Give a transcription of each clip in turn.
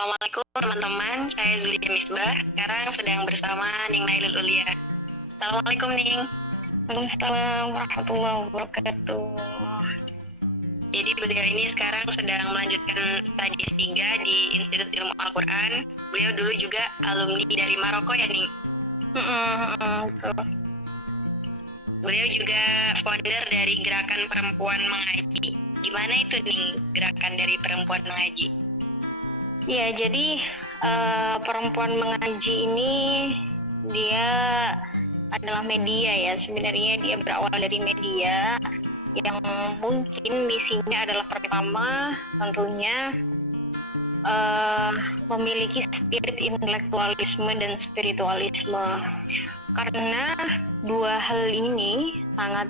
Assalamualaikum teman-teman, saya Zulia Misbah. Sekarang sedang bersama Ning Nailul Ulia. Assalamualaikum Ning. Waalaikumsalam warahmatullahi wabarakatuh. Jadi beliau ini sekarang sedang melanjutkan studi S3 di Institut Ilmu Al-Quran. Beliau dulu juga alumni dari Maroko ya Ning? Betul. Beliau juga founder dari Gerakan Perempuan Mengaji. Gimana itu Ning, Gerakan dari Perempuan Mengaji? Ya, jadi perempuan mengaji ini dia adalah media ya. Sebenarnya dia berawal dari media yang mungkin misinya adalah pertama tentunya memiliki spirit intelektualisme dan spiritualisme. Karena dua hal ini sangat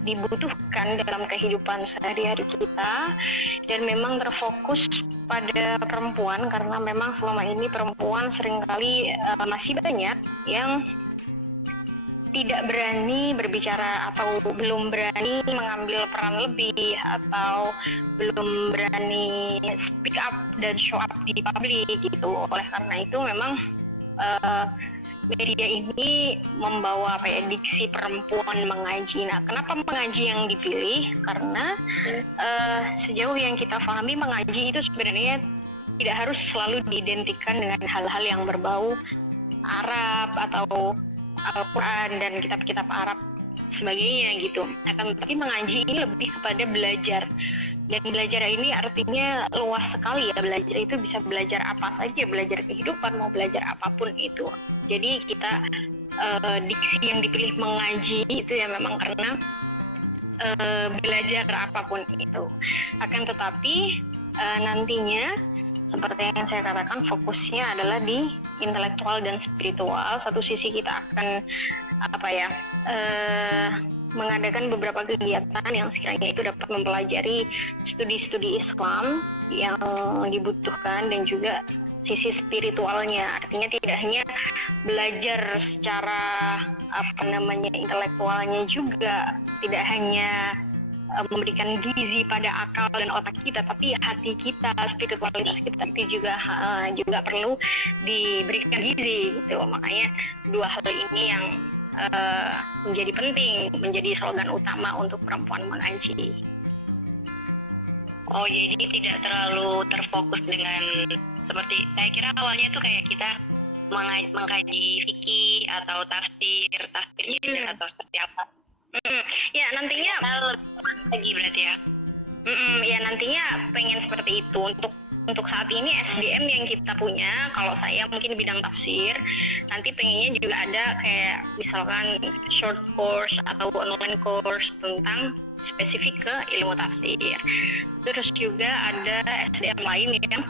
dibutuhkan dalam kehidupan sehari-hari kita, dan memang terfokus pada perempuan karena memang selama ini perempuan seringkali masih banyak yang tidak berani berbicara atau belum berani mengambil peran lebih atau belum berani speak up dan show up di publik gitu. Oleh karena itu memang media ini membawa diksi perempuan mengaji. Nah, kenapa mengaji yang dipilih? Karena sejauh yang kita pahami mengaji itu sebenarnya tidak harus selalu diidentikan dengan hal-hal yang berbau Arab atau Al-Quran dan kitab-kitab Arab sebagainya gitu. Akan tetapi mengaji ini lebih kepada belajar. Dan belajar ini artinya luas sekali ya. Belajar itu bisa belajar apa saja, belajar kehidupan, mau belajar apapun itu. Jadi kita diksi yang dipilih mengaji itu ya memang karena belajar apapun itu. Akan tetapi nantinya seperti yang saya katakan fokusnya adalah di intelektual dan spiritual. Satu sisi kita akan mengadakan beberapa kegiatan yang sekiranya itu dapat mempelajari studi-studi Islam yang dibutuhkan dan juga sisi spiritualnya. Artinya tidak hanya belajar secara intelektualnya juga, tidak hanya memberikan gizi pada akal dan otak kita, tapi hati kita, spiritualitas kita itu juga perlu diberikan gizi gitu. Makanya dua hal ini yang menjadi penting, menjadi slogan utama untuk perempuan mengaji. Oh, jadi tidak terlalu terfokus dengan seperti saya kira awalnya tuh kayak kita mengkaji fikih atau tafsir atau seperti apa. Ya nantinya lagi berarti ya. Ya nantinya pengen seperti itu. Untuk saat ini SDM yang kita punya, kalau saya mungkin bidang tafsir, nanti pengennya juga ada kayak misalkan short course atau online course tentang spesifik ke ilmu tafsir. Terus juga ada SDM lain yang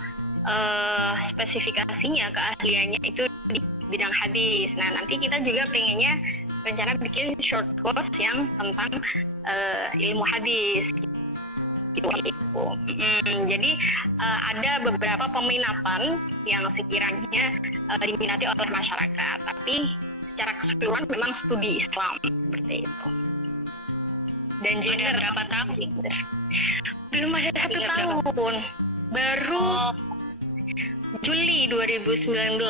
spesifikasinya keahliannya itu di bidang hadis. Nah nanti kita juga pengennya rencana bikin short course yang tentang ilmu hadis gitu. Jadi ada beberapa peminatan yang sekiranya diminati oleh masyarakat, tapi secara keseluruhan memang studi Islam seperti itu. Dan gender berapa tahun? Belum ada 1 tahun. Baru Juli 2019.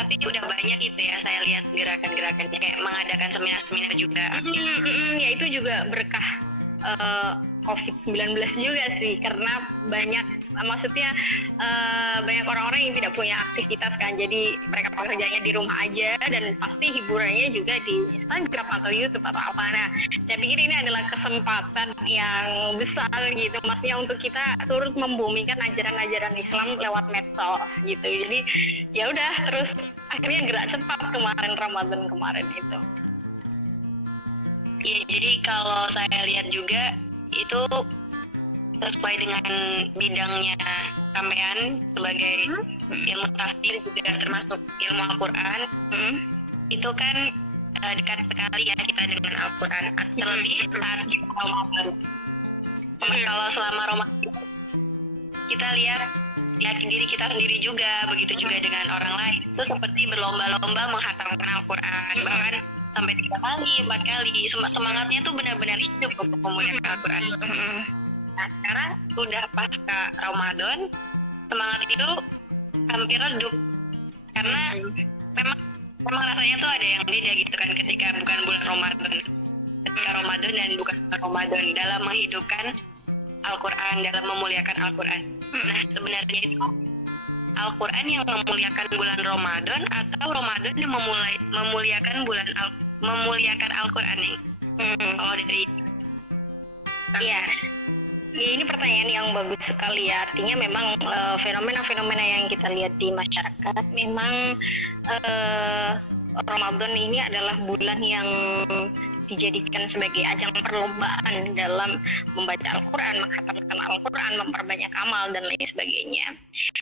Tapi udah banyak itu ya, saya lihat gerakan-gerakannya kayak mengadakan seminar-seminar juga. Ya itu juga berkah COVID-19 juga sih, karena banyak orang-orang yang tidak punya aktivitas kan, jadi mereka pekerjaannya di rumah aja dan pasti hiburannya juga di Instagram atau YouTube atau apa. Nah, saya pikir ini adalah kesempatan yang besar gitu, maksudnya untuk kita turut membumikan ajaran-ajaran Islam lewat medsos gitu. Jadi ya udah, terus akhirnya gerak cepat kemarin Ramadan kemarin itu. Iya, jadi kalau saya lihat juga itu sesuai dengan bidangnya sampean sebagai ilmu tafsir juga termasuk ilmu Al-Quran. Itu kan dekat sekali ya kita dengan Al-Quran, terlebih saat Ramadan. Kalau selama Ramadan kita lihat diri kita sendiri juga, begitu juga dengan orang lain, itu seperti berlomba-lomba menghatamkan Al-Quran, bahkan sampai 3 kali, 4 kali. Semangatnya tuh benar-benar hidup untuk memuliakan Al-Quran. Nah, sekarang sudah pasca Ramadan, semangat itu hampir redup karena memang rasanya tuh ada yang beda gitu kan ketika bukan bulan Ramadan, ketika Ramadan dan bukan bulan Ramadan dalam menghidupkan Al-Quran, dalam memuliakan Al-Quran. Nah, sebenarnya itu Al-Quran yang memuliakan bulan Ramadan atau Ramadan yang memuliakan Al-Quran nih? Kalau dari Iya, ya ini pertanyaan yang bagus sekali ya. Artinya memang fenomena-fenomena yang kita lihat di masyarakat memang Ramadan ini adalah bulan yang dijadikan sebagai ajang perlombaan dalam membaca Al-Quran, menghatamkan Al-Quran, memperbanyak amal, dan lain sebagainya.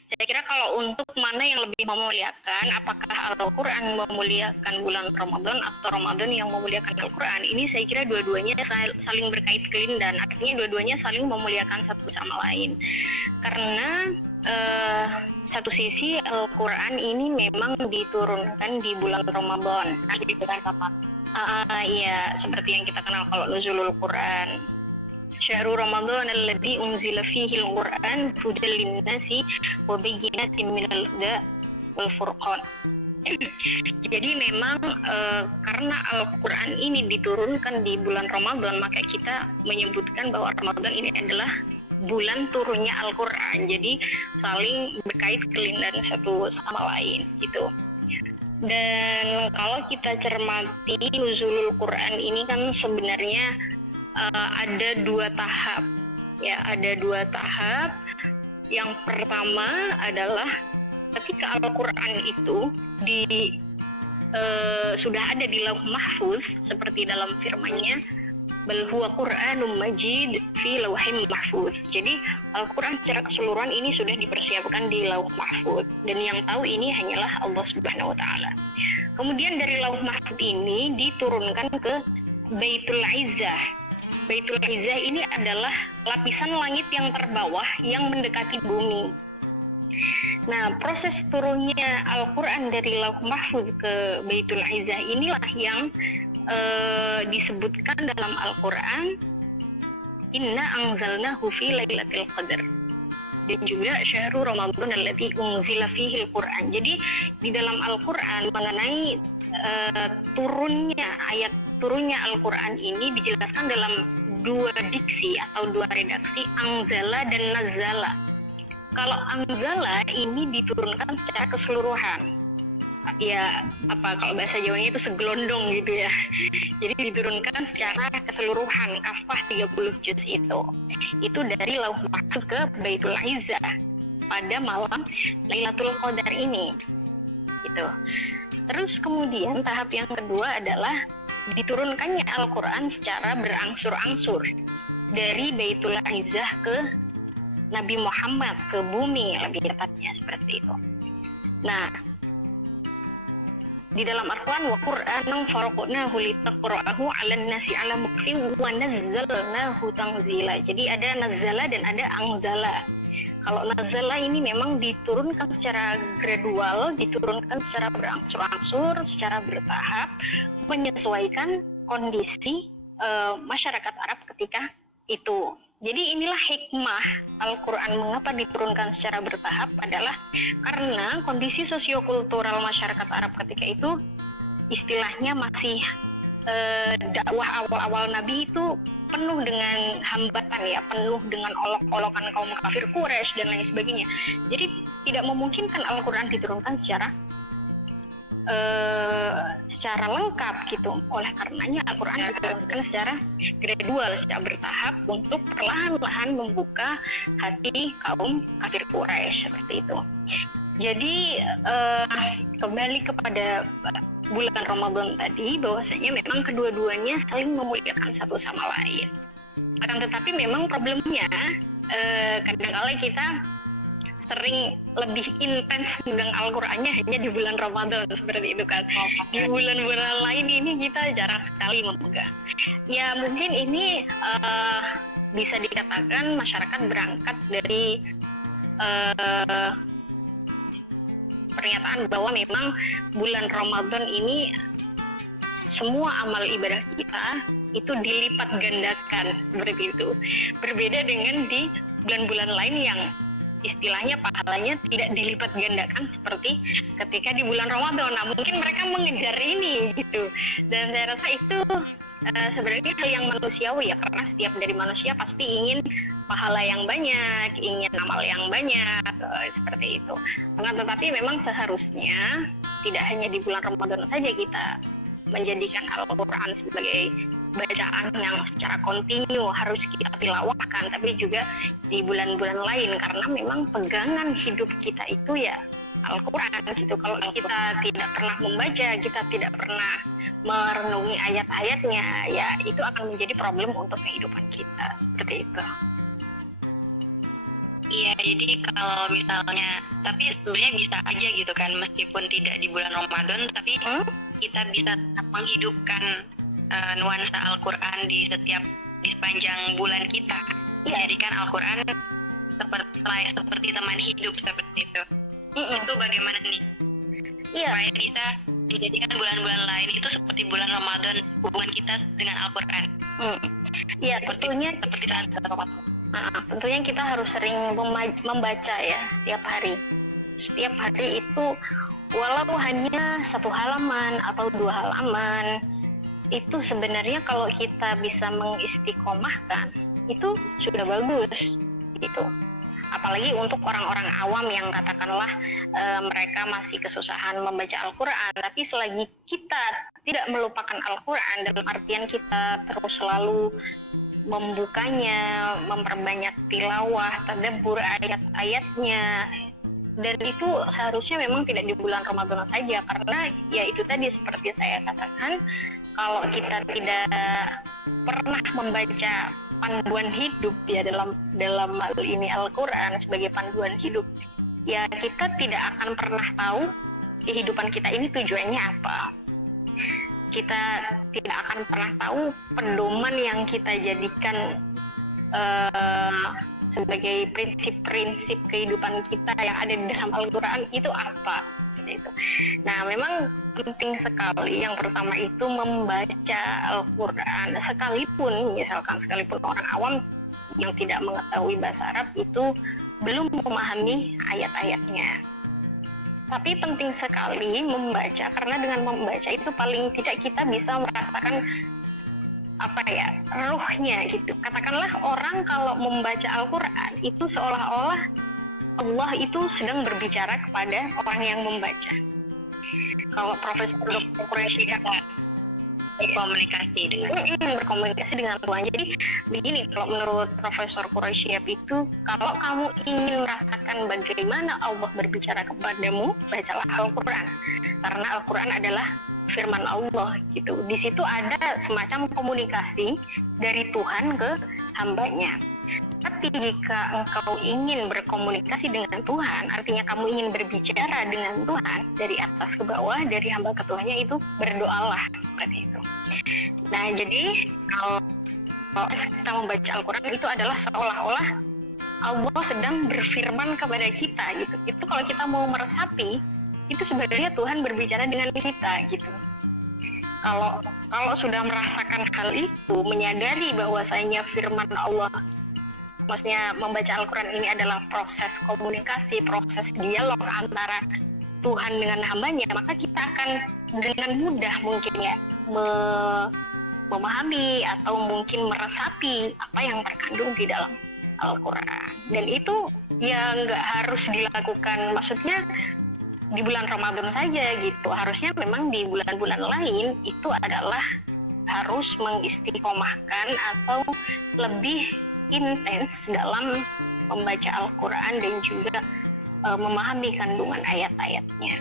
Saya kira kalau untuk mana yang lebih memuliakan, apakah Al-Quran memuliakan bulan Ramadan atau Ramadan yang memuliakan Al-Quran, ini saya kira dua-duanya saling berkait kelindan, artinya dua-duanya saling memuliakan satu sama lain. Karena satu sisi Al-Quran ini memang diturunkan di bulan Ramadan, gitu kan Papa? Iya, seperti yang kita kenal kalau nuzulul Quran. Syahrul Ramadan alladzi unzila fihi al-Quran hudan lin-nasi wa bayyinatin minal huda wal furqan. Jadi memang karena Al-Quran ini diturunkan di bulan Ramadan, maka kita menyebutkan bahwa Ramadan ini adalah bulan turunnya Al-Quran. Jadi saling berkait kelindan satu sama lain gitu. Dan kalau kita cermati nuzulul Quran ini kan sebenarnya ada dua tahap ya, ada dua tahap. Yang pertama adalah ketika Al-Quran itu sudah ada di Lauh Mahfuz seperti dalam firman-Nya bal huwa Qur'anum Majid fi Lauhim Mahfuz. Jadi Al-Quran secara keseluruhan ini sudah dipersiapkan di Lauh Mahfuz, dan yang tahu ini hanyalah Allah Subhanahu wa taala. Kemudian dari Lauh Mahfuz ini diturunkan ke Baitul Izzah. Baitul Izzah ini adalah lapisan langit yang terbawah yang mendekati bumi. Nah, proses turunnya Al-Quran dari Lauh Mahfuz ke Baitul Izzah inilah yang disebutkan dalam Al-Quran, inna anzalnahu fi lailatul qadar, dan juga syahrul Ramadan alladzi unzila fihi al-Quran. Jadi di dalam Al-Quran mengenai ayat turunnya Al-Quran ini dijelaskan dalam dua diksi atau dua redaksi, anzala dan nazala. Kalau anzala ini diturunkan secara keseluruhan, ya kalau bahasa Jawanya itu segelondong gitu ya. Jadi diturunkan secara keseluruhan, kafah 30 juz itu dari Lauh Mahfuz ke Baitul Izzah pada malam Lailatul Qadar ini gitu. Terus kemudian tahap yang kedua adalah diturunkannya Al-Quran secara berangsur-angsur dari Baitul Izzah ke Nabi Muhammad, ke bumi lebih tepatnya seperti itu. Nah, di dalam Al-Quran, wa Qur'anan faraqnahu litaqra'ahu 'alan nasi 'ala mukfin wa nazzalnahu tanzila. Jadi ada nazzala dan ada anzala. Kalau nazzala ini memang diturunkan secara gradual, diturunkan secara berangsur-angsur, secara bertahap, menyesuaikan kondisi masyarakat Arab ketika itu. Jadi inilah hikmah Al-Quran mengapa diturunkan secara bertahap adalah karena kondisi sosiokultural masyarakat Arab ketika itu istilahnya masih dakwah awal-awal Nabi itu penuh dengan hambatan ya, penuh dengan olok-olokan kaum kafir Quraisy dan lain sebagainya. Jadi tidak memungkinkan Al-Quran diturunkan secara lengkap gitu. Oleh karenanya Al-Quran diturunkan secara gradual, secara bertahap untuk perlahan-lahan membuka hati kaum kafir Quraisy seperti itu. Jadi kembali kepada bulan Ramadan tadi, bahwasanya memang kedua-duanya saling memuliakan satu sama lain. Akan tetapi memang problemnya kadang-kala kita sering lebih intens memegang Al-Qurannya hanya di bulan Ramadan seperti itu kan. Di bulan-bulan lain ini kita jarang sekali memegang. Ya mungkin ini bisa dikatakan masyarakat berangkat dari pernyataan bahwa memang bulan Ramadan ini semua amal ibadah kita itu dilipat gandakan seperti itu. Berbeda dengan di bulan-bulan lain yang istilahnya pahalanya tidak dilipat gandakan seperti ketika di bulan Ramadan. Nah, mungkin mereka mengejar ini gitu. Dan saya rasa itu sebenarnya hal yang manusiawi ya, karena setiap dari manusia pasti ingin pahala yang banyak, ingin amal yang banyak, seperti itu. Tetapi memang seharusnya tidak hanya di bulan Ramadan saja kita menjadikan Al-Quran sebagai bacaan yang secara kontinu harus kita tilawahkan, tapi juga di bulan-bulan lain, karena memang pegangan hidup kita itu ya Al-Quran gitu. Kalau kita tidak pernah membaca, kita tidak pernah merenungi ayat-ayatnya, ya itu akan menjadi problem untuk kehidupan kita, seperti itu. Iya, jadi kalau misalnya, tapi sebenarnya bisa aja gitu kan, meskipun tidak di bulan Ramadan, tapi kita bisa tetap menghidupkan nuansa Al-Quran di sepanjang bulan kita. Menjadikan Al-Quran seperti teman hidup, seperti itu. Itu bagaimana nih? Supaya bisa menjadikan bulan-bulan lain itu seperti bulan Ramadan, hubungan kita dengan Al-Quran. Iya, tentunya seperti saat Ramadan. Tentunya kita harus sering membaca ya setiap hari. Setiap hari itu walau hanya 1 halaman atau 2 halaman, itu sebenarnya kalau kita bisa mengistiqomahkan itu sudah bagus gitu. Apalagi untuk orang-orang awam yang katakanlah mereka masih kesusahan membaca Al-Quran, tapi selagi kita tidak melupakan Al-Quran dalam artian kita terus selalu membukanya, memperbanyak tilawah, tadabbur ayat-ayatnya, dan itu seharusnya memang tidak di bulan Ramadan saja, karena ya itu tadi seperti saya katakan, kalau kita tidak pernah membaca panduan hidup ya dalam hal ini Al-Quran sebagai panduan hidup, ya kita tidak akan pernah tahu kehidupan kita ini tujuannya apa. Kita tidak akan pernah tahu pedoman yang kita jadikan sebagai prinsip-prinsip kehidupan kita yang ada di dalam Al-Quran itu apa. Gitu. Nah, memang penting sekali yang pertama itu membaca Al-Quran, sekalipun orang awam yang tidak mengetahui bahasa Arab itu belum memahami ayat-ayatnya. Tapi penting sekali membaca, karena dengan membaca itu paling tidak kita bisa merasakan ruhnya gitu. Katakanlah orang kalau membaca Al-Quran itu seolah-olah Allah itu sedang berbicara kepada orang yang membaca. Kalau Profesor Dr. Quraisy berkomunikasi dengan Tuhan. Jadi begini, kalau menurut Profesor Quraisy itu, kalau kamu ingin merasakan bagaimana Allah berbicara kepadamu, bacalah Al-Quran, karena Al-Quran adalah firman Allah gitu. Di situ ada semacam komunikasi dari Tuhan ke hambanya. Tapi jika engkau ingin berkomunikasi dengan Tuhan, artinya kamu ingin berbicara dengan Tuhan dari atas ke bawah, dari hamba ke Tuhannya, itu berdoalah seperti itu. Nah, jadi kalau kita membaca Al-Quran itu adalah seolah-olah Allah sedang berfirman kepada kita gitu. Itu kalau kita mau meresapi, itu sebenarnya Tuhan berbicara dengan kita gitu. Kalau sudah merasakan hal itu, menyadari bahwasanya firman Allah, maksudnya membaca Al-Quran ini adalah proses komunikasi, proses dialog antara Tuhan dengan hambanya, maka kita akan dengan mudah mungkin ya memahami atau mungkin meresapi apa yang terkandung di dalam Al-Quran. Dan itu ya nggak harus dilakukan, maksudnya di bulan Ramadan saja gitu. Harusnya memang di bulan-bulan lain itu adalah harus mengistiqomahkan atau lebih intens dalam membaca Al-Quran dan juga memahami kandungan ayat-ayatnya.